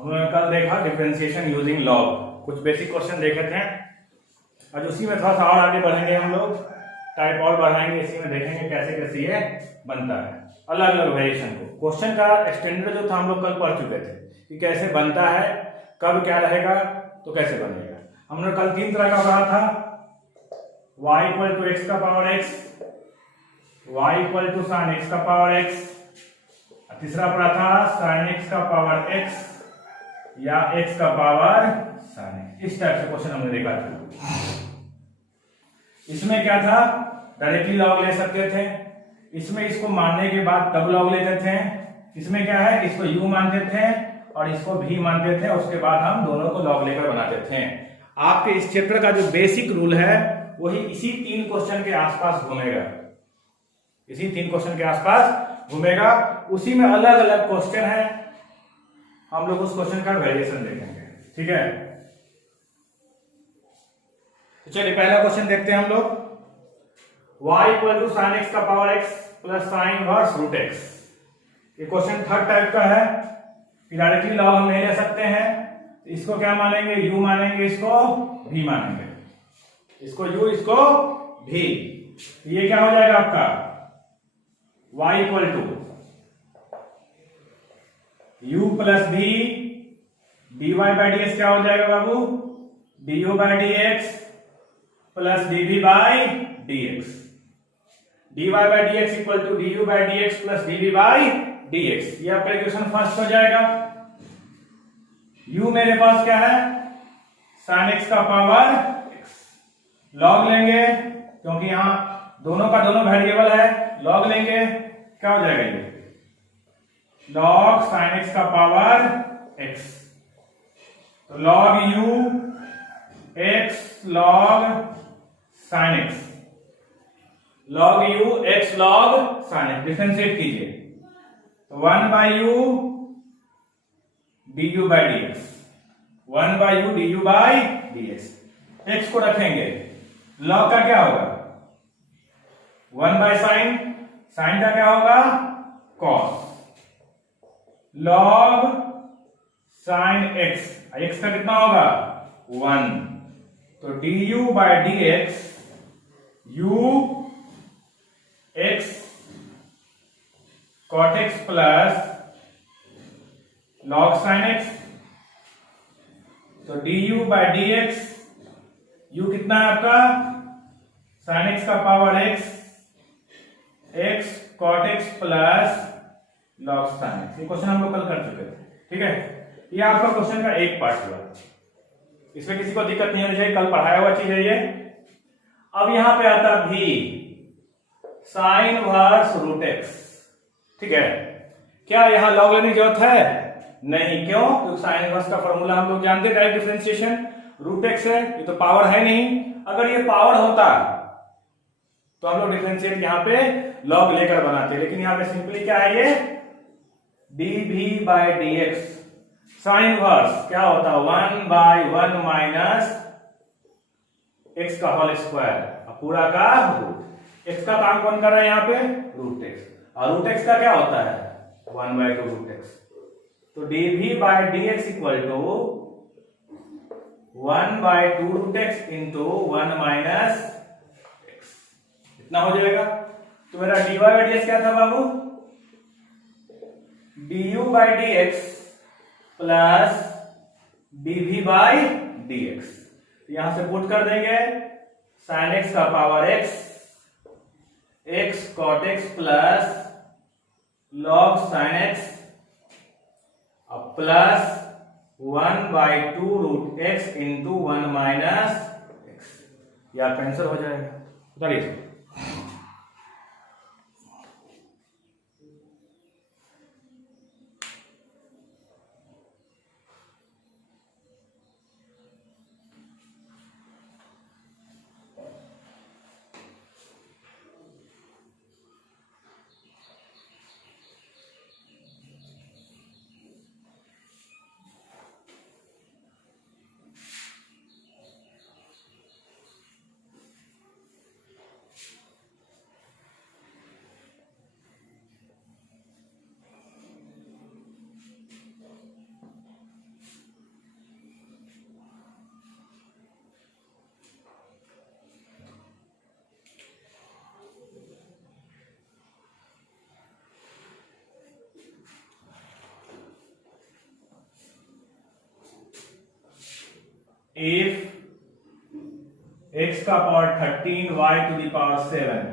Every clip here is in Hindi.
हम लोगों ने कल देखा डिफरेंशिएशन यूजिंग लॉग, कुछ बेसिक क्वेश्चन देखे थे। आज उसी में थोड़ा सा और आगे बढ़ेंगे, हम लोग टाइप और बढ़ाएंगे, इसी में देखेंगे कैसे कैसे ये बनता है अलग अलग वेरिएशन को। क्वेश्चन का स्टैंडर्ड जो था हम लोग कल पढ़ चुके थे कि कैसे बनता है, कब क्या रहेगा, तो कैसे बनेगा। हमने कल 3 तरह का पढ़ा था, y इक्वल टू एक्स का power x, y equal to sine x का पावर x, तीसरा पढ़ा था साइन x का पावर x या x का पावर साइन x। इस टाइप से क्वेश्चन हमने देखा था। इसमें क्या था, डायरेक्टली लॉग ले सकते थे, इसमें इसको मानने के बाद तब लॉग लेते थे। इसमें क्या है, इसको u मानते थे और इसको v मानते थे, उसके बाद हम दोनों को लॉग लेकर बनाते थे। आपके इस चैप्टर का जो बेसिक रूल है वही इसी 3 क्वेश्चन के आसपास घूमेगा, इसी 3 क्वेश्चन के आसपास घूमेगा। उसी में अलग अलग क्वेश्चन है, हम लोग उस क्वेश्चन का वेरिएशन देखेंगे, ठीक है। तो चलिए पहला क्वेश्चन देखते हैं हम लोग। y equal to sine x का power x plus sine inverse root x। ये क्वेश्चन थर्ड टाइप का है, डायरेक्टली लॉग हम नहीं ले सकते हैं। इसको क्या मानेंगे, u मानेंगे, इसको v मानेंगे, इसको u इसको v। ये क्या हो जाएगा आपका y equal to u plus v dy by D X. क्या हो जाएगा बाबू, du by D x plus dv by dx। dy by D X equal to du by D x plus dv by dx। ये आपका इक्वेशन फर्स्ट हो जाएगा। u मेरे पास क्या है, sin x का पावर x। लॉग लेंगे क्योंकि यहां दोनों का दोनों वेरिएबल है, लॉग लेंगे, क्या हो जाएगा ये log sin x का पावर x। तो log u x log sin x, log u x log sin x। Differentiate कीजिए तो 1 by u du by dx, 1 by u du by dx। x को रखेंगे, log का क्या होगा 1 बाई साइन, साइन का क्या होगा cos, log sin x, x का कितना होगा 1। तो du by dx u x cot x plus log sin x। तो du बाई dx u कितना है आपका sin x का power x, x cot x plus log sin x। ये क्वेश्चन हम लोग कल कर चुके थे, ठीक है। ये आपका क्वेश्चन का एक पार्ट हुआ, इसमें किसी को दिक्कत नहीं होनी चाहिए, कल पढ़ाया हुआ चीज है ये। अब यहां पे आता भी साइन इनवर्स रूट x, ठीक है। क्या यहां लॉग लेने की जरूरत है, नहीं, क्यों, क्योंकि साइन इनवर्स का फॉर्मूला हम लोग जानते हैं, डायरेक्ट डिफरेंशिएशन रूट x है, ये तो पावर है नहीं। अगर ये पावर होता तो हम लोग डिफरेंशिएट यहां पे लॉग लेकर बनाते, लेकिन यहां पे सिंपली क्या है, ये dv by dx sine inverse क्या होता है 1 बाई 1 माइनस x का होल स्क्वायर, पूरा का रूट। x का काम कौन कर रहा है यहाँ पे, रूट x, और रूट x का क्या होता है 1 बाई 2 रूट x। तो dv by dx equal to 1 by 2 root x into 1 minus x, इतना हो जाएगा। तो मेरा dy बाई dx क्या था बाबू, du by dx plus dv by dx। यहां से पुट कर देंगे sin x का power x, x cot x plus log sin x plus 1 by 2 root x into 1 minus x। यह आपका आंसर हो जाएगा। बताइए इफ x का power 13 y to the power 7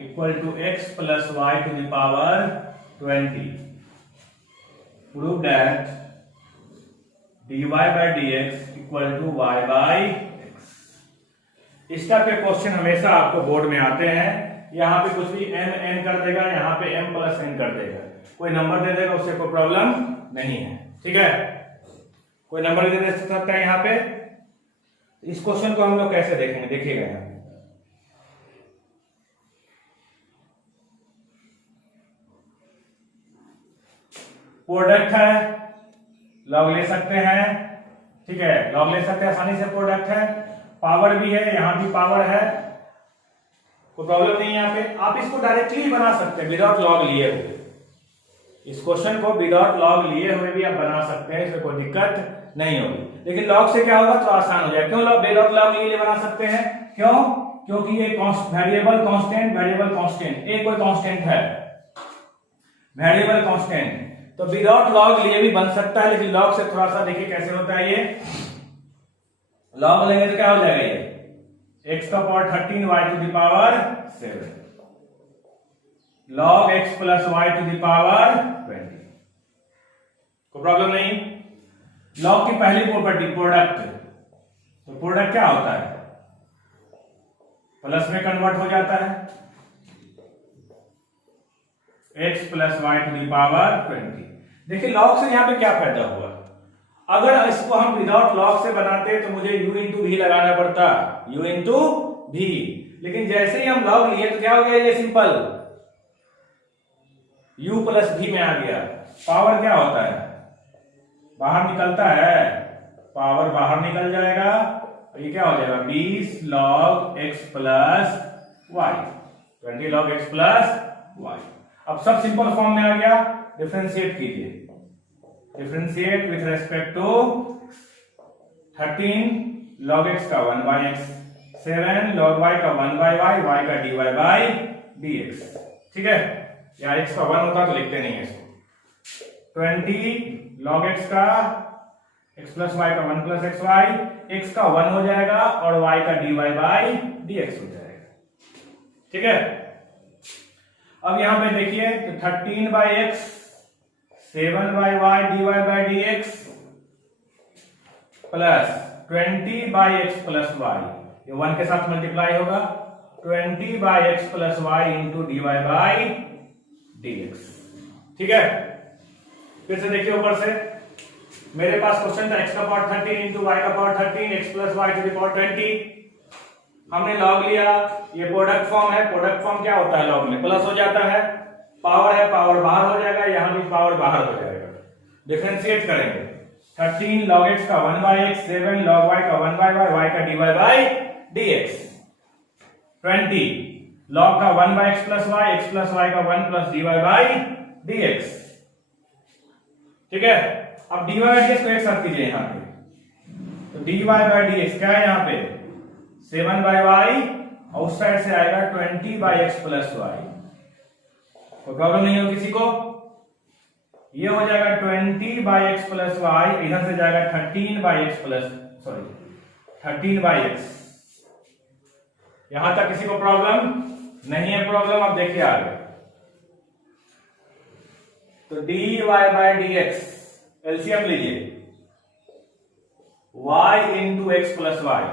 equal to x plus y to the power 20, prove that dy by dx equal to y by x। इस टाइप के क्वेश्चन हमेशा आपको बोर्ड में आते हैं। यहाँ पे कुछ भी m n कर देगा, यहाँ पे m प्लस n कर देगा, कोई नंबर दे देगा, उससे कोई प्रॉब्लम नहीं है। ठीक है, कोई नंबर दे सकता है यहाँ पे। इस क्वेश्चन को हम लोग कैसे देखेंगे, देखिएगा यहाँ पे प्रोडक्ट है, लॉग ले सकते हैं। ठीक है, लॉग ले सकते हैं आसानी से, प्रोडक्ट है, पावर भी है, यहाँ भी पावर है, कोई प्रॉब्लम नहीं है यहाँ पे। आप इसको डायरेक्टली बना सकते हैं विदाउट लॉग लिए हुए। इस क्वेश्चन को विदाउट लॉग लिए हुए भी आप बना सकते हैं, इसमें कोई दिक्कत नहीं होगी। लेकिन लॉग से क्या होगा, तो आसान हो जाएगा। क्यों विदाउट लॉग लिए बना सकते हैं? क्यों? क्योंकि ये वेरिएबल कांस्टेंट, वेरिएबल कांस्टेंट, एक कोई कांस्टेंट है, वेरिएबल कांस्टेंट, तो विदाउट लॉग लिए भी बन सकता है। लेकिन लॉग से थोड़ा सा देखिए कैसे होता है। ये लॉग लेंगे तो क्या हो जाएगा, ये x का power 13 y to the power 7 log x plus y to the power 20, कोई प्रॉब्लम नहीं। लॉग की पहली प्रॉपर्टी प्रोडक्ट, तो प्रोडक्ट क्या होता है, प्लस में कन्वर्ट हो जाता है, x plus y to the power 20। देखिए लॉग से यहां पे क्या फायदा हुआ, अगर इसको हम विदाउट लॉग से बनाते तो मुझे u इंटू भी लगाना पड़ता, u इंटू भी। लेकिन जैसे ही हम लॉग लिए तो क्या हो गया, ये सिंपल u प्लस भी में आ गया। पावर क्या होता है, बाहर निकलता है, पावर बाहर निकल जाएगा, ये क्या हो जाएगा 20 log x plus y, 20 log x plus y। अब सब सिंपल फॉर्म में आ गया, डिफरेंशिएट कीजिए, differentiate with respect to 13 log x का 1 by x, 7 log y का 1 by y, y का dy by dx। ठीक है, यहाँ x का 1 होता तो लिखते नहीं है इसको। 20 log x का x प्लस y का 1 प्लस एक्स वाई, x का 1 हो जाएगा और y का dy by dx हो जाएगा। ठीक है, अब यहां पे देखिए तो 13 by x, 7 by y dy by dx plus 20 by x plus y, ये 1 के साथ मल्टीप्लाई होगा, 20 by x plus y into dy by dx। ठीक है, फिर से देखिए ऊपर से मेरे पास क्वेश्चन था x का पावर 13 इंटू y का power 13, x plus y to the power 20। हमने लॉग लिया, ये प्रोडक्ट फॉर्म है, प्रोडक्ट फॉर्म क्या होता है, लॉग में प्लस हो जाता है, पावर है, पावर बाहर हो जाएगा, यहां भी पावर बाहर हो जाएगा। डिफरेंशिएट करेंगे, 13 log x का 1 by x, 7 log y का 1 by y, y का dy by dx, 20 log का 1 by x plus y, x plus y का 1 प्लस dy by dx। ठीक है, अब dy by dx को एक साथ कीजिए यहाँ पे, तो dy by dx क्या है यहाँ पे 7 by y, और उस साइड से आएगा 20 by x प्लस y, कोई प्रॉब्लम नहीं हो किसी को। ये हो जाएगा 20 by x प्लस y, इधर से जाएगा 13 by x plus 13 by x। यहां तक किसी को प्रॉब्लम नहीं है? प्रॉब्लम अब देखिए आगे, तो dy by dx एलसीएम लीजिए, y into x plus y,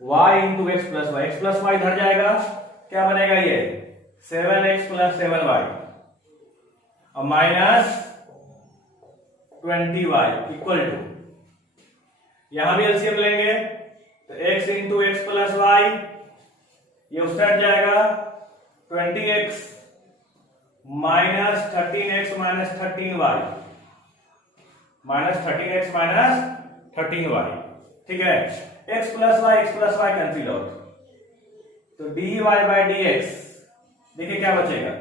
y into x plus y, x plus y इधर जाएगा, क्या बनेगा ये 7x प्लस 7y और माइनस 20y इक्वल टू, यहां भी एलसीएम लेंगे तो x into x plus y, ये उस साइड जाएगा 20x minus 13x minus 13y, minus 13x minus 13y। ठीक है, x plus y cancel out, तो dy by dx देखिए क्या बचेगा,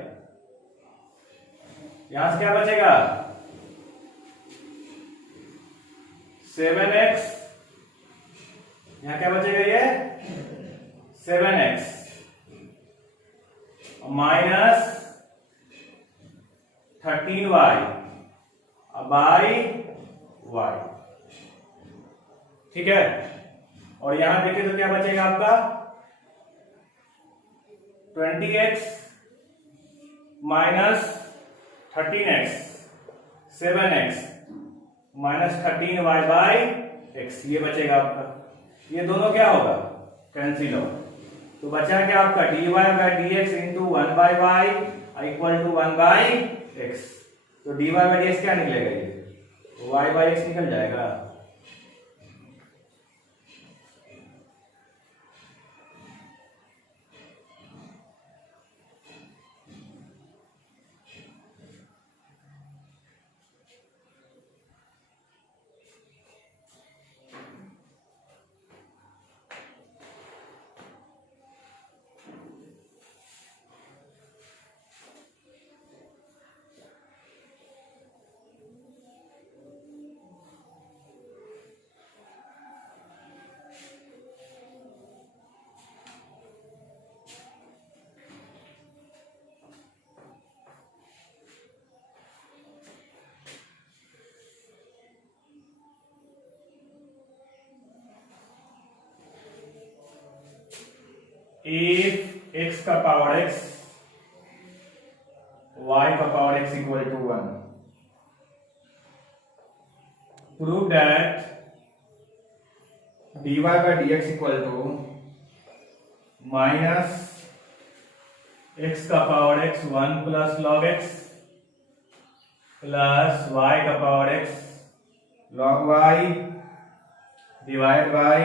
यहां से क्या बचेगा 7x, यहां क्या बचेगा ये 7x minus 13y by y। ठीक है, और यहां देखें तो क्या बचेगा आपका 20x minus 13x 7x minus 13y by x, ये बचेगा आपका। ये दोनों क्या होगा, कैंसिल होगा, तो बचा क्या आपका dy by dx into 1 by y equal to 1 by x। तो dy बाई dx क्या निकलेगा, ये y बाई x निकल जाएगा। If x का पावर x y का power x equal to 1, prove that dy by dx equal to minus x का power x 1 plus log x plus y का power x log y divide by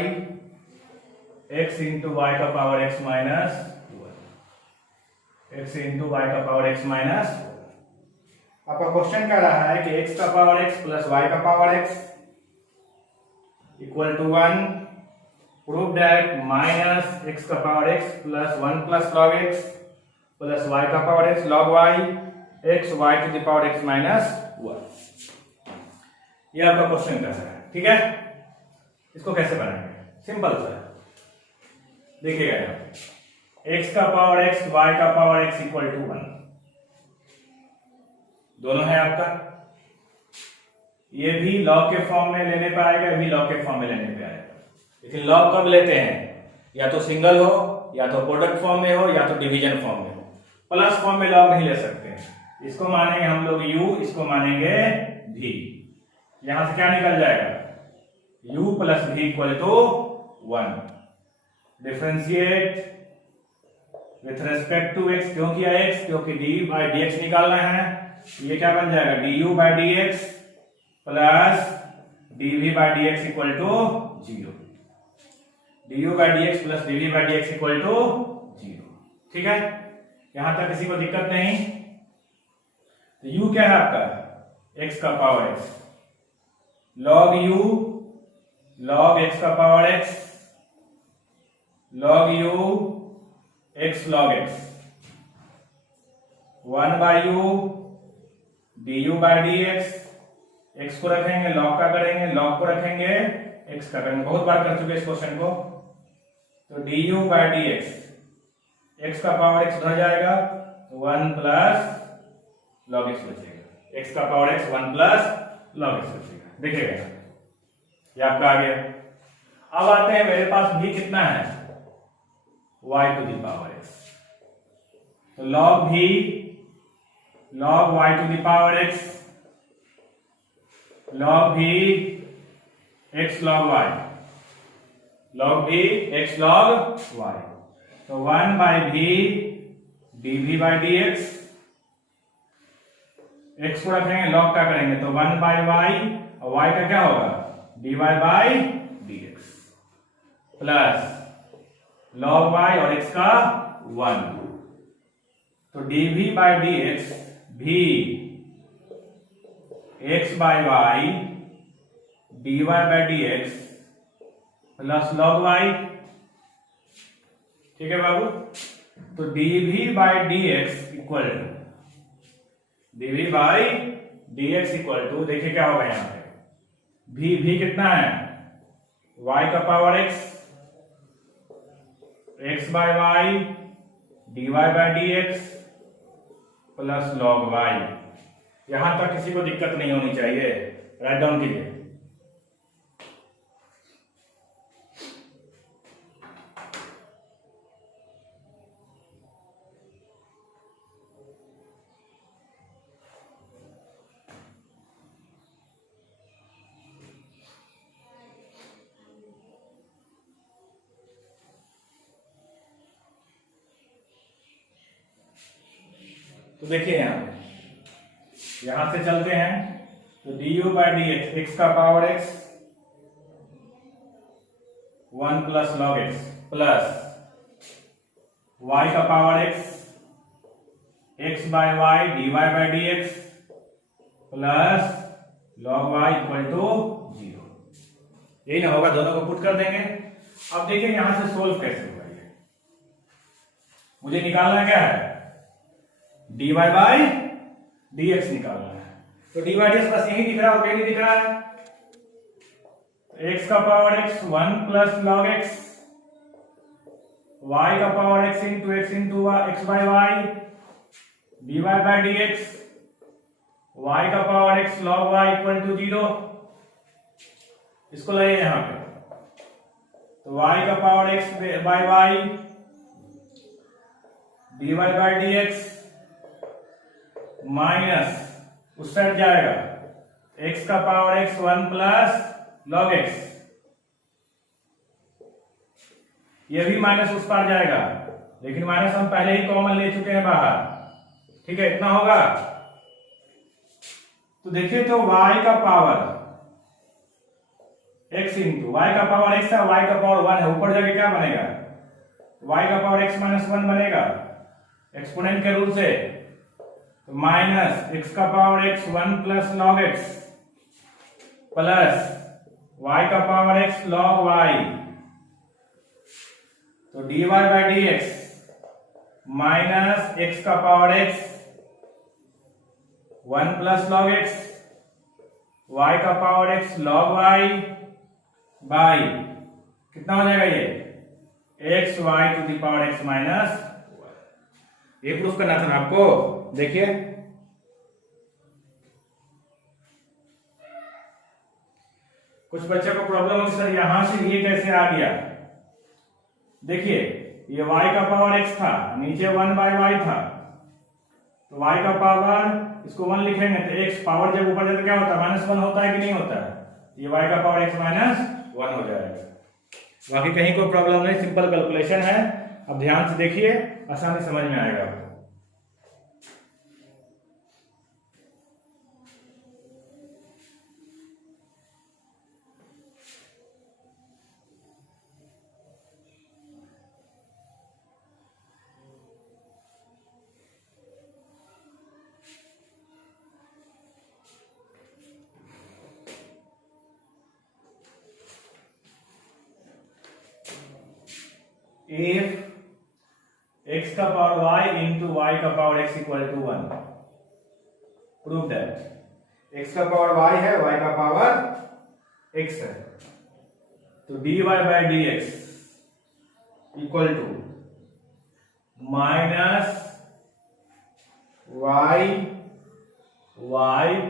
x into y का power x minus 1, x into y का पावर x माइनस। आपका क्वेश्चन कह रहा है कि x का पावर x प्लस y का power x equal to 1, prove that minus x का power x plus 1 plus log x plus y का power x log y x y to the power x minus 1। ये आपका क्वेश्चन कर रहा है। ठीक है, इसको कैसे बनाएंगे, सिंपल सा देखिएगा, x का पावर x y का पावर x इक्वल टू 1 दोनों है आपका। ये भी लॉग के फॉर्म में लेने पे आएगा, ये भी लॉग के फॉर्म में लेने पे आएगा। लेकिन लॉग कब लेते हैं, या तो सिंगल हो, या तो प्रोडक्ट फॉर्म में हो, या तो डिवीजन फॉर्म में हो। प्लस फॉर्म में लॉग नहीं ले सकते हैं। इसको मानेंगे हम लोग u, इसको मानेंगे v। यहां से क्या निकल जाएगा, u plus v equal to 1। Differentiate with respect to x, क्यों किया x, क्योंकि dy बाई dx निकालना है। ये क्या बन जाएगा du by dx plus dv by dx equal to 0। du by dx plus dv by dx equal to 0। ठीक है, यहां तक किसी को दिक्कत नहीं। तो u क्या है आपका, x का power x log u log x का power x log u x log x 1 by u du by dx, x को रखेंगे log का करेंगे, log को रखेंगे x का करेंगे। बहुत बार कर चुके इस क्वेश्चन को। तो du बाई dx, x का पावर x उधर जाएगा, 1 प्लस log x बचेगा। x का power x 1 plus log x बचेगा। देखिएगा ये आपका आ गया। अब आते हैं, मेरे पास v कितना है, y to the power x। तो log v log y to the power x log v x log y log v x log y। तो 1 by v dv by dx, x को रखेंगे log का करेंगे, तो 1 बाई y, और y का क्या होगा dy by dx plus log y और x का 1। तो dv बाई dx भी x by y dy by dx plus log y। ठीक है बाबू, तो dv by dx equal to dv by dx equal to, देखिए क्या होगा यहां पे, v कितना है y का power x x by y dy by dx plus log y। यहां तक किसी को दिक्कत नहीं होनी चाहिए, राइट डाउन कीजिए। तो देखिए यहां से चलते हैं, तो du by D x, x का power x 1 plus log x plus y का power x by y dy by D x plus log y equal to 0। यही ना होगा, दोनों को पुट कर देंगे। अब देखिए यहां से सोल्व कैसे होगा। ये मुझे निकालना क्या है, dy बाई dx निकालना है। तो dy dx बस यही दिख रहा है और कहीं नहीं दिख रहा है। x का power x 1 plus log x, y का power x into x by y dy by dx, y का power x log y equal to 0। इसको लगाइए यहां पे, तो y का power x by y dy by dx minus उस साइड जाएगा x का power x 1 plus log x, ये भी माइनस उस पार जाएगा, लेकिन माइनस हम पहले ही कॉमन ले चुके हैं बाहर। ठीक है, इतना होगा। तो देखिए तो y का पावर x इंटू y का पावर x है, y का पावर 1 है, ऊपर जाके क्या बनेगा, y का पावर x माइनस 1 बनेगा एक्सपोनेंट के रूल से, तो माइनस x का power x 1 plus log x plus y का पावर x log y, तो dy by dx minus x का power x 1 plus log x, y का power x log y by कितना हो जाएगा ये x y to the power x minus, ये प्रूफ करना था ना आपको। देखिए कुछ बच्चों को प्रॉब्लम होगी, सर यहां से ये कैसे आ गया। देखिए ये y का पावर x था, नीचे 1 बाई वाई था, तो y का पावर इसको 1 लिखेंगे तो x पावर जब ऊपर जाता क्या होता है, माइनस 1 होता है कि नहीं होता है, ये y का पावर x माइनस 1 हो जाएगा। बाकी कहीं कोई प्रॉब्लम नहीं, सिंपल कैलकुलेशन है। अब ध्यान से देखिए, आसानी समझ में आएगा आपको। if x का पावर y इंटू y का power x equal to 1, prove that x का पावर y है, y का पावर x है, तो dy by dx equal to minus y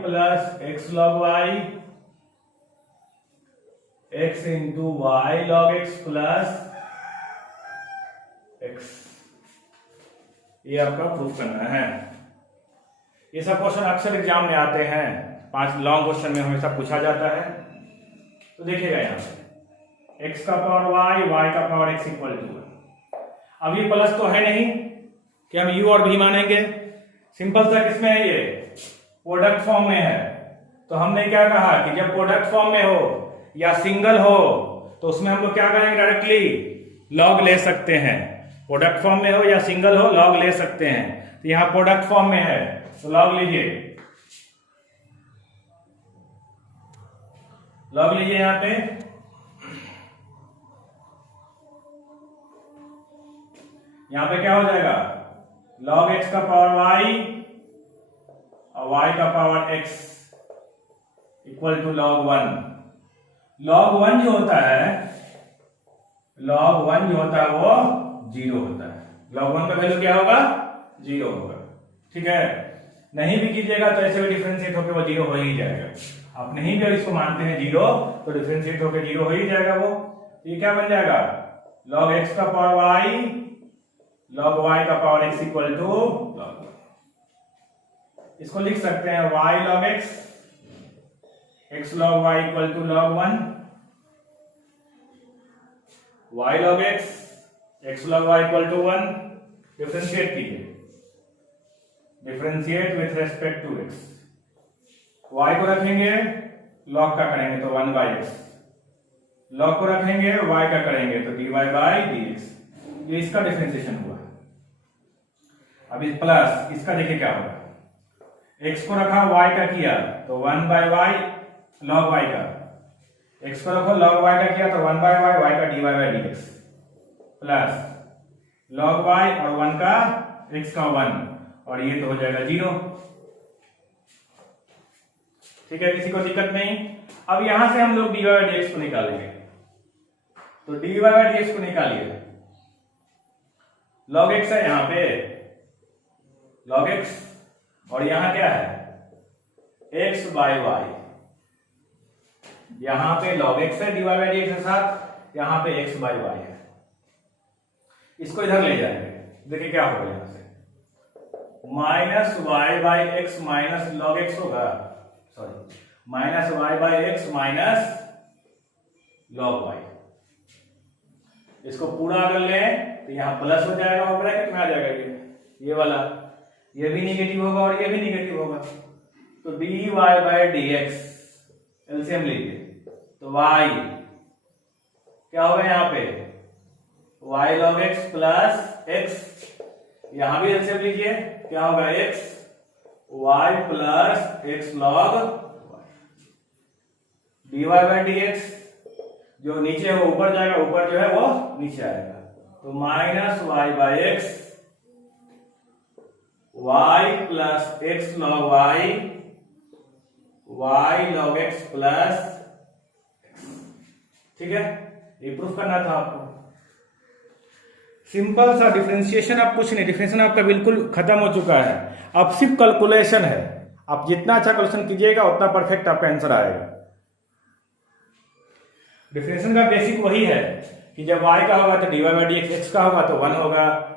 plus x log y x into y log x plus x, ये आपका प्रूफ करना है। ये सब क्वेश्चन अक्सर एग्जाम में आते हैं, 5 लॉन्ग क्वेश्चन में हमेशा पूछा जाता है। तो देखिएगा यहां पे x का पावर y का पावर x इक्वल टू 1। अब ये प्लस तो है नहीं कि हम u और v मानेंगे, सिंपल सा किसमें है, ये प्रोडक्ट फॉर्म में है। तो हमने क्या कहा कि जब प्रोडक्ट फॉर्म में हो या सिंगल हो तो उसमें हम लोग क्या करेंगे, डायरेक्टली लॉग ले सकते हैं। प्रोडक्ट फॉर्म में हो या सिंगल हो लॉग ले सकते हैं, तो यहां प्रोडक्ट फॉर्म में है तो लॉग लीजिए, लॉग लीजिए यहां पे। यहां पे क्या हो जाएगा, लॉग x का पावर y और y का power x equal to log 1। Log 1 जो होता है, लॉग 1 जो होता है वो 0 होता है। लॉग 1 का वैल्यू क्या होगा, 0 होगा। ठीक है, नहीं भी कीजिएगा तो ऐसे भी डिफरेंशिएट होकर वो 0 हो ही जाएगा। आप नहीं भी इसको मानते हैं 0 तो डिफरेंशिएट होकर 0 हो ही जाएगा वो। ये क्या बन जाएगा, log x का पावर y log y का power x equal to log 1। इसको लिख सकते हैं y log x log y equal to log 1, y log x log y equal to 1। Differentiate कीजिए, differentiate with respect to x, y को रखेंगे log का करेंगे तो 1/x, log को रखेंगे y का करेंगे तो dy/dx, ये इसका डिफरेंशिएशन हुआ। अब इस प्लस इसका देखिए क्या होगा, x को रखा y का किया तो 1/y log y का, x को रखो log y का किया तो 1/y y का dy/dx प्लस log y और 1 का x का 1 और ये तो हो जाएगा 0। ठीक है, किसी को दिक्कत नहीं। अब यहां से हम लोग dy/dx को निकालेंगे, तो dy/dx को निकालिए, log x है यहां पे log x और यहां क्या है x/y, यहां पे log x है dy/dx के साथ, यहां पे x/y है, इसको इधर ले जाएंगे, देखिए क्या होगा, यहां से -y/x माइनस log x होगा, sorry -y/x minus log y, इसको पूरा अगर लें तो यहां प्लस हो जाएगा और ब्रैकेट में आ जाएगा ये वाला, ये भी निगेटिव होगा और ये भी निगेटिव होगा, तो dy/dx एलसीएम लीजिए तो y क्या होगा यहाँ पे y log x plus x, यहां भी एलसीएम लीजिए क्या होगा x y plus x log y, dy/dx जो नीचे है वो ऊपर जाएगा, ऊपर जो है वो नीचे आएगा, तो -y/x y plus x log y y log x plus x। ठीक है, ये प्रूफ करना था आपको, सिंपल सा डिफरेंशिएशन, आप कुछ नहीं, डिफरेंशिएशन आपका बिल्कुल खत्म हो चुका है, अब सिर्फ कैलकुलेशन है, आप जितना अच्छा कैलकुलेशन कीजिएगा उतना परफेक्ट आपका आंसर आएगा। डिफरेंशिएशन का बेसिक वही है कि जब y का होगा तो dy/dx, x का होगा तो 1 होगा।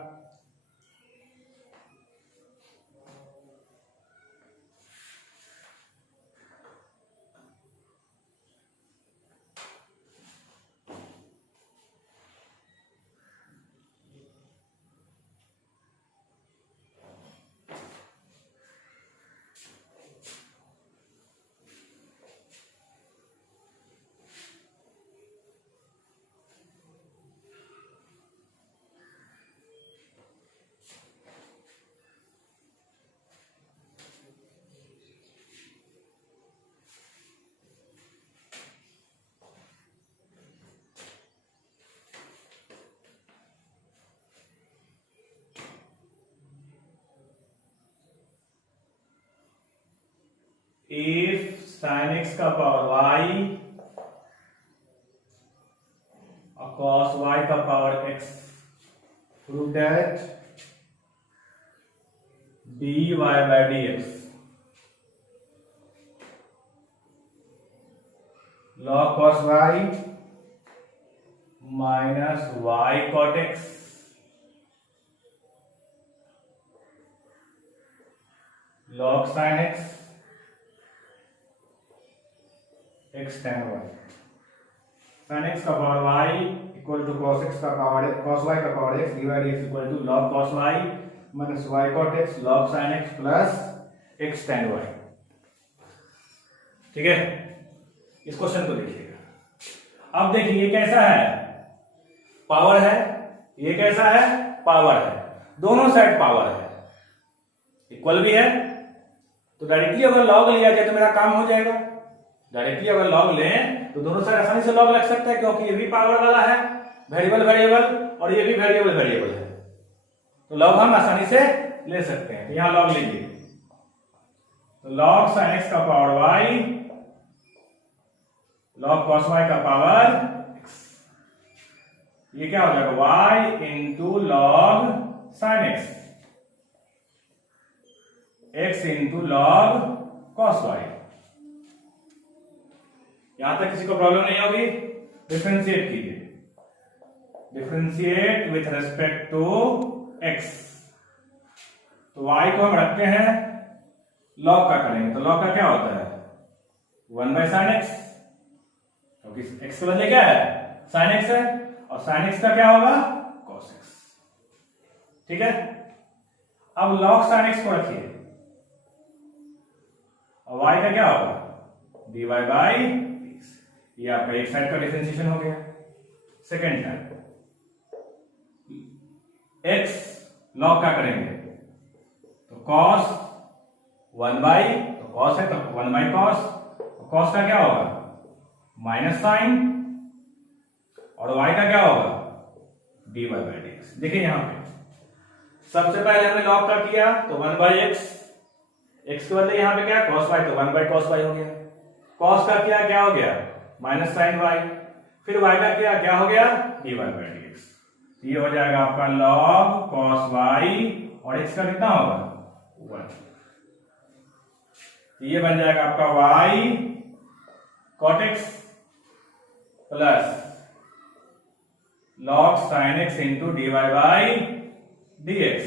If sin x का पावर y और cos y का power x, prove that dy/dx log cos y minus y cot x log sin x x tan y, sin x का power y equal to cos x का पावर cos y का power x dy/dx equal to log cos y minus y cot x log sin x plus x tan y। ठीक है, इस क्वेश्चन को देखिएगा। अब देखिए ये कैसा है, पावर है, ये कैसा है, पावर है, दोनों साइड पावर है, इक्वल भी है, तो डायरेक्टली अगर log लिया जाए तो मेरा काम हो जाएगा। डायरेक्टली अगर लॉग लें तो दोनों साइड आसानी से लॉग लग सकता है, क्योंकि ये भी पावर वाला है वेरिएबल और ये भी वेरिएबल है, तो लॉग हम आसानी से ले सकते हैं। तो यहां लॉग लीजिए, तो log sin x का power y log cos y का पावर x, ये क्या हो जाएगा y into log sin x, x into log cos y। यहां तक किसी को प्रॉब्लम नहीं होगी, डिफरेंशिएट कीजिए, differentiate with respect to x, तो y को हम रखते हैं log का करेंगे, तो log का क्या होता है 1/sin x, क्योंकि x के बदले क्या है sin x है, और sin x का क्या होगा cos x। ठीक है, अब log sin x को रखिए, y का क्या होगा, dy बाई dx। ये आपका एक साइड का डिफरेंशिएशन हो गया। सेकेंड टाइम x लॉग का करेंगे तो cos 1 बाई, तो cos है तो 1 बाई cos, cos का क्या होगा माइनस साइन, और y का क्या होगा dy बाई dx। देखिए यहां पे सबसे पहले हमने लॉग का किया तो 1 बाई x, x के बदले यहां पे क्या cos y, तो 1 बाई cos y हो गया। cos का किया क्या हो गया माइनस साइन y, फिर y का किया क्या हो गया dy बाई dx। ये हो जाएगा आपका log cos y, और x का कितना होगा 1। ये बन जाएगा आपका y cot x plus log sin x into dy by dx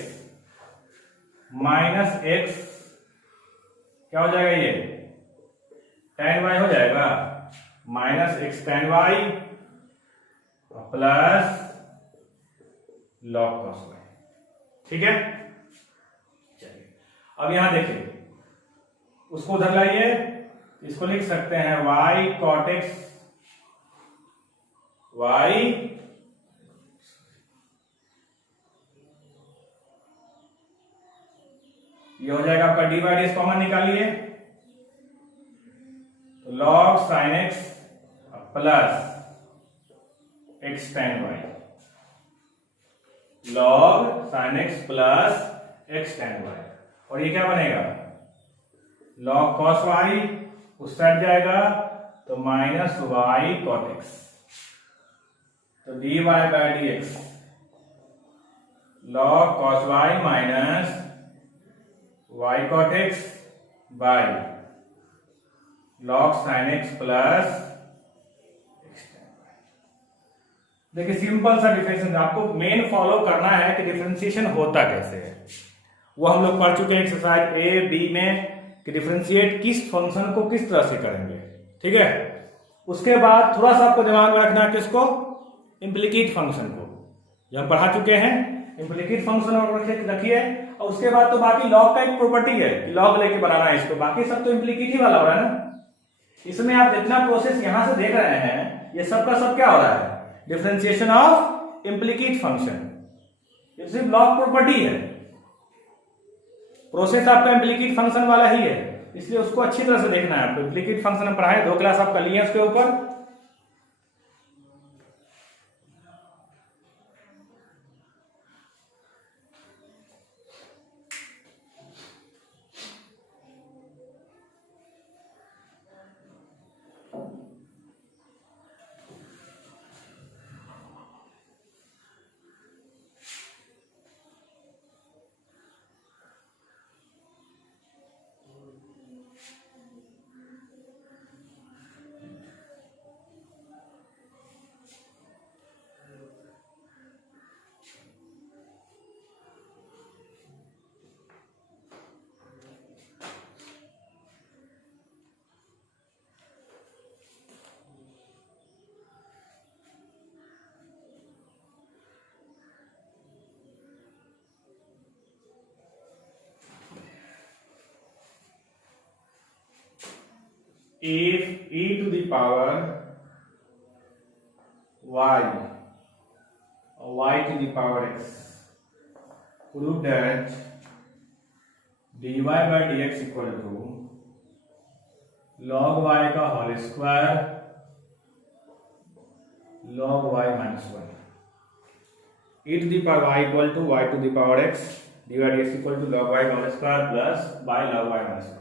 minus x क्या हो जाएगा, ये tan y हो जाएगा, minus x tan y plus log cos y। ठीक है, चलिए अब यहां देखिए, उसको उधर लाइए, इसको लिख सकते हैं y cot x, y ये हो जाएगा आपका डी बाई डी, कॉमन निकालिए तो log sin x plus x tan y, log sin x plus x tan y, और ये क्या बनेगा log cos y, उस साइड जाएगा तो माइनस y cot x, तो dy by dx log cos y minus y cot x by log sin x plus x tan y। देखिए सिंपल सा डिफरेंशिएशन, आपको मेन फॉलो करना है कि डिफरेंशिएशन होता कैसे है, वो हम लोग पढ़ चुके हैं एक्सरसाइज ए बी में कि डिफरेंशिएट किस फंक्शन को किस तरह से करेंगे। ठीक है, उसके बाद थोड़ा सा आपको दिमाग में रखना है किसको, इम्प्लीकेट फंक्शन को, ये हम पढ़ा चुके हैं। इम्प्लीकेट फंक्शन और रखिए, और उसके बाद तो बाकी लॉग का एक प्रॉपर्टी है कि लॉग लेके बनाना है इसको, बाकी सब तो इम्प्लीकेट ही वाला हो रहा है ना। इसमें आप जितना प्रोसेस यहां से देख रहे हैं ये सब का सब क्या हो रहा है, डिफरेंशिएशन ऑफ इम्प्लीकेट फंक्शन, ये सिर्फ लॉग प्रॉपर्टी है, प्रोसेस आपका इम्प्लीकेट फंक्शन वाला ही है, इसलिए उसको अच्छी तरह से देखना है आपको। इम्प्लीकेट फंक्शन हम पढ़ाए, 2 क्लास आपका लिए उसके ऊपर। If e to the power y or y to the power x prove that dy by dx equal to log y का whole square log y minus 1, e to the power y equal to y to the power x dy by dx equal to log y का whole square plus y log y minus 1।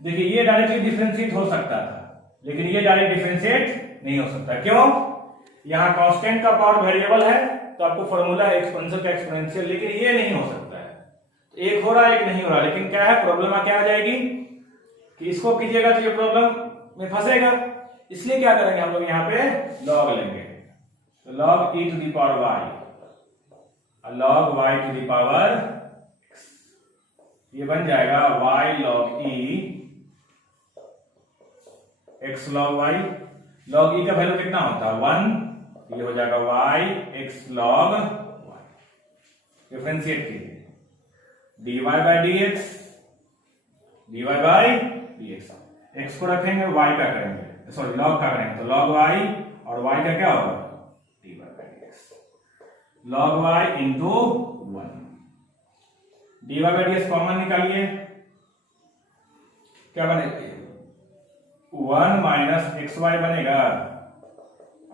देखिए ये डायरेक्टली डिफरेंशिएट हो सकता था, लेकिन ये डायरेक्ट डिफरेंशिएट नहीं हो सकता। क्यों, यहां कांस्टेंट का पावर वेरिएबल है तो आपको फॉर्मूला है एक्सपोनेंशियल का एक्सपोनेंशियल, लेकिन ये नहीं हो सकता है, एक हो रहा है एक नहीं हो रहा। लेकिन क्या है प्रॉब्लम क्या आ जाएगी कि इसको कीजिएगा तो ये प्रॉब्लम में फंसेगा, इसलिए क्या करेंगे हम लोग यहाँ पे लॉग लेंगे, तो log e to the power y log y to the power x, ये बन जाएगा y log e x log y, log e का वैल्यू कितना होता है 1, ये हो जाएगा y x log y। Differentiate कीजिए dy by dx dy by dx। x को रखेंगे y का करेंगे, सॉरी log का करेंगे तो log y, और y का क्या होगा dy by dx। log y into 1, dy by dx common निकालिए, क्या बनेगा 1 माइनस xy बनेगा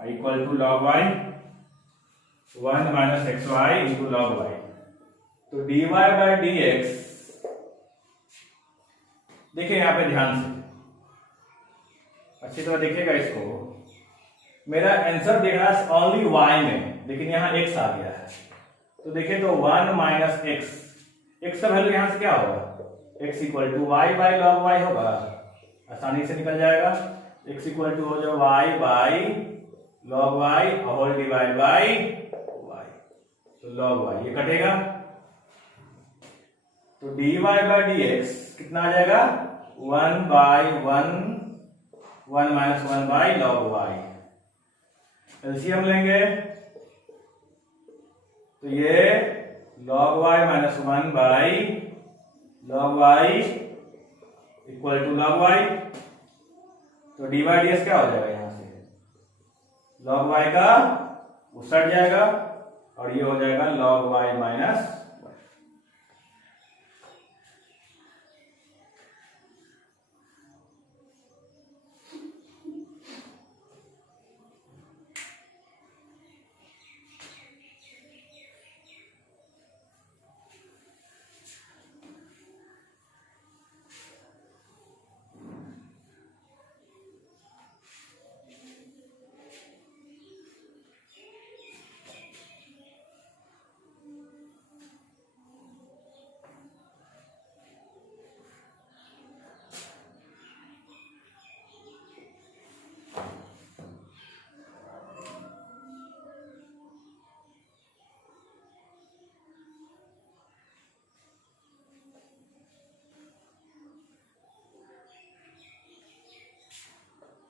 equal to log y, 1 minus xy into log y। तो dy बाई dx, देखिए यहां पे ध्यान से अच्छी तरह देखिएगा इसको, मेरा आंसर देख रहा है ओनली y में, लेकिन यहां x आ गया है, तो देखिए तो 1 माइनस x का वैल्यू यहां से क्या होगा x equal to y by log y होगा, आसानी से निकल जाएगा। x इक्वल टू हो जाए y by log y whole divide by y, तो लॉग y ये कटेगा, तो dy बाई dx कितना आ जाएगा 1 by 1 minus 1 by log y। LCM लेंगे तो ये log y minus 1 by log y equal to log y, तो dy बाई dx क्या हो जाएगा यहां से log y का उसट जाएगा और ये हो जाएगा log y minus 1।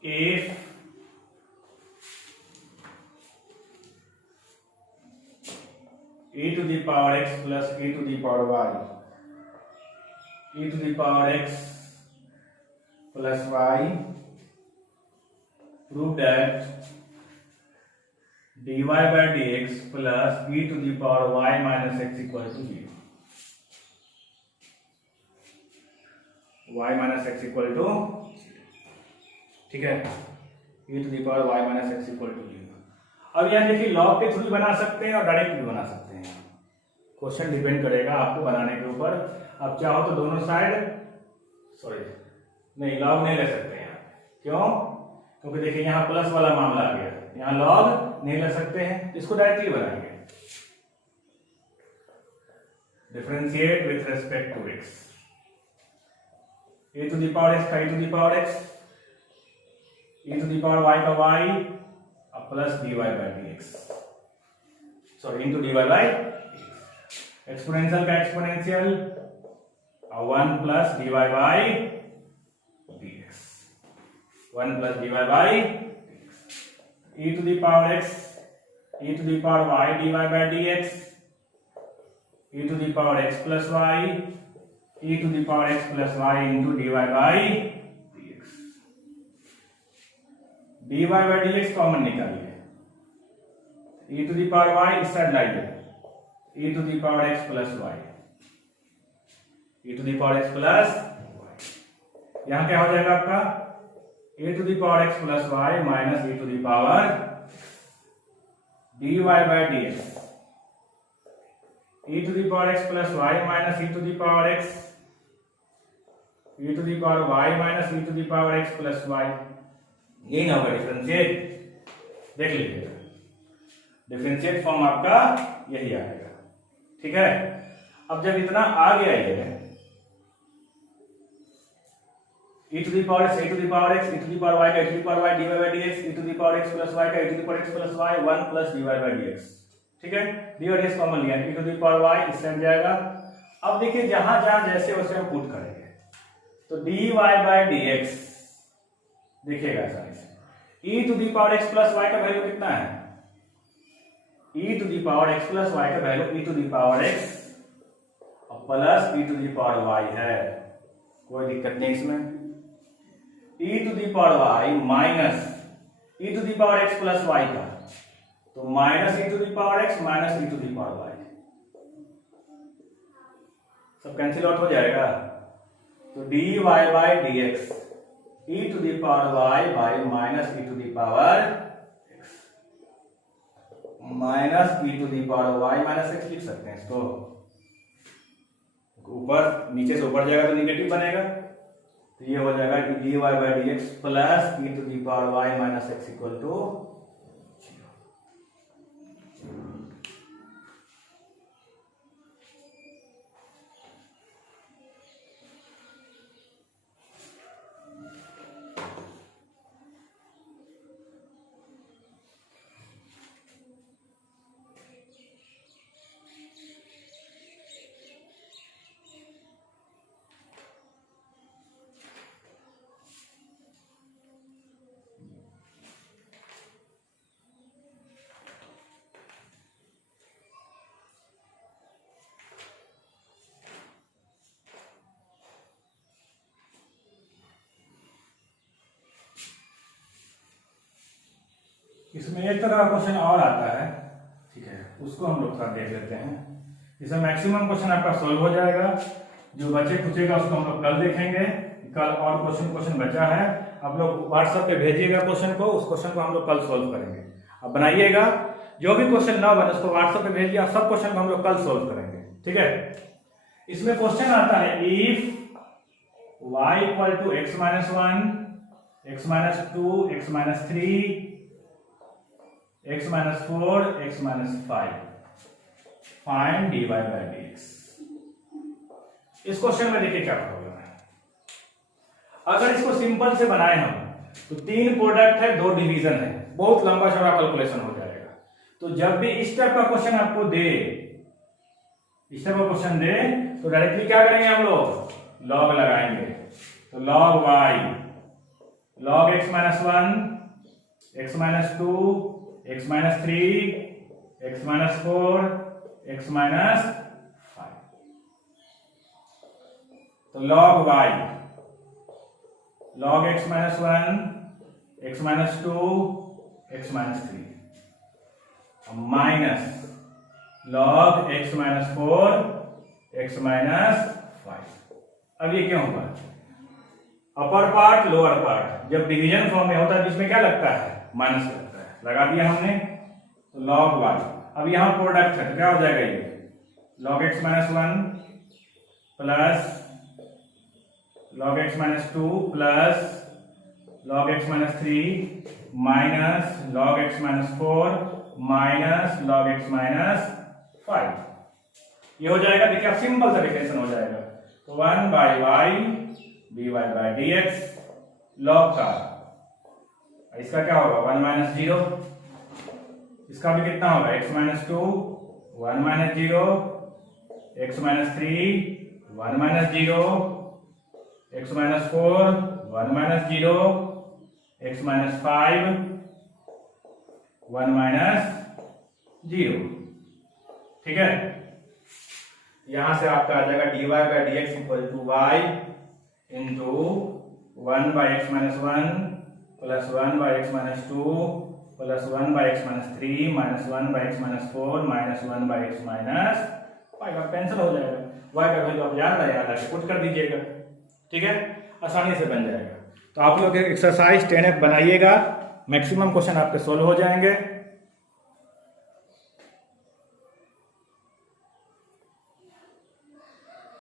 if e to the power x plus e to the power y, e to the power x plus y, prove that dy by dx plus e to the power y minus x equal to 0, y minus x equal to 0, ठीक है, e to the power y minus x equal to 0। अब यह देखिए लॉग के थ्रू बना सकते हैं और डायरेक्ट भी बना सकते हैं, क्वेश्चन डिपेंड करेगा आपको बनाने के ऊपर। अब चाहो तो दोनों साइड, सॉरी नहीं लॉग नहीं ले सकते हैं, क्यों, क्योंकि देखिए यहाँ प्लस वाला मामला आ गया, यहाँ लॉग नहीं ले सकते हैं, इसको डायरेक्टली बनाएंगे, differentiate with respect to x, e to the power x का e to the power x, e to the power y का y plus dy by dx, sorry into dy by dx, exponential का exponential 1 plus dy by dx, 1 plus dy by dx, e to the power x, e to the power y dy by dx, e to the power x plus y, e to the power x plus y into dy by dx, dy by dx common निकालिए, e to the power y इस साइड लाइए, e to the power x plus y, e to the power x plus y, यहां क्या हो जाएगा आपका e to the power x plus y minus e to the power dy by dx, e to the power x plus y minus e to the power x, e to the power y minus e to the power x plus y, यही ना होगा डिफरेंशिएट, देख लीजिएगा डिफरेंशिएट फॉर्म आपका यही आएगा, ठीक है। अब जब इतना आ गया ये e to the power x, e to the power x, e to the power y का e to the power y dy by dx, e to the power x plus y का e to the power x plus y 1 plus dy by dx, ठीक है, dy by dx कॉमन लिया, e to the power y इस साइड जाएगा। अब देखिए जहां जहां जैसे वैसे हम पुट करेंगे, तो dy by dx देखिएगा आसानी से, e to the power x plus y का वैल्यू कितना है, e to the power x plus y का value e to the power x plus e to the power y है, कोई दिक्कत नहीं इसमें। e to the power y minus e to the power x plus y था, तो minus e to the power x minus e to the power y, सब कैंसिल आउट हो जाएगा। तो dy by dx e to the power y by minus e to the power x, minus e to the power y minus x लिख सकते हैं इसको। ऊपर नीचे से ऊपर जाएगा तो निगेटिव बनेगा, तो ये हो जाएगा कि dy by dx plus e to the power y minus x equal to 0। इसमें एक तरह का क्वेश्चन और आता है, ठीक है, उसको हम लोग थोड़ा देख लेते हैं। इसमें मैक्सिमम क्वेश्चन आपका सोल्व हो जाएगा, जो बचे खुचेगा उसको हम लोग कल देखेंगे। कल और क्वेश्चन बचा है, आप लोग व्हाट्सएप पे भेजिएगा क्वेश्चन को, उस क्वेश्चन को हम लोग कल सोल्व करेंगे। अब बनाइएगा, जो भी क्वेश्चन ना बने उसको व्हाट्सएप पे भेजिए, सब क्वेश्चन को हम लोग कल सोल्व करेंगे, ठीक है। इसमें क्वेश्चन आता है if y equal to x minus 1, x minus 2, x minus 3, x minus 4, x minus 5, find dy by dx। इस क्वेश्चन में देखिए क्या प्रॉब्लम है। अगर इसको सिंपल से बनाए हम तो 3 प्रोडक्ट है, 2 डिवीजन है, बहुत लंबा चौड़ा कैलकुलेशन हो जाएगा। तो जब भी इस टाइप का क्वेश्चन आपको दे, इस टाइप का क्वेश्चन दे तो डायरेक्टली क्या करेंगे हम लोग, लॉग लगाएंगे। तो log y, log x minus 1, x minus 2, x minus 3, x minus 4, x minus 5, तो log y, log x minus 1, x minus 2, x minus 3, minus log x minus 4, x minus 5। अब ये क्यों होगा, अपर पार्ट लोअर पार्ट जब डिवीजन फॉर्म में होता है जिसमें क्या लगता है, माइनस लगता है, लगा दिया हमने। तो log y, अब यहां प्रोडक्ट है तो क्या हो जाएगा, ये log x minus 1 plus log x minus 2 plus log x minus 3 minus log x minus 4 minus log x minus 5, ये हो जाएगा। देखिए अब सिंपल सा डिफरेंशिएशन हो जाएगा। तो 1 by y dy by dx log का, इसका क्या होगा 1 माइनस 0, इसका भी कितना होगा x minus 2 1 minus 0, x minus 3 1 minus 0, x minus 4 1 minus 0, x minus 5 1 minus 0, ठीक है। यहां से आपका आ जाएगा dy by dx equal to y into 1 by x minus 1 plus 1 by x minus 2 plus 1 by x minus 3 minus 1 by x minus 4 minus 1 by x minus 5 का कैंसिल हो जाएगा। y का वैल्यू आप याद आएगा, पुट कर दीजिएगा, ठीक है, आसानी से बन जाएगा। तो आप लोग एक्सरसाइज 10F बनाइएगा, मैक्सिमम क्वेश्चन आपके सोल्व हो जाएंगे।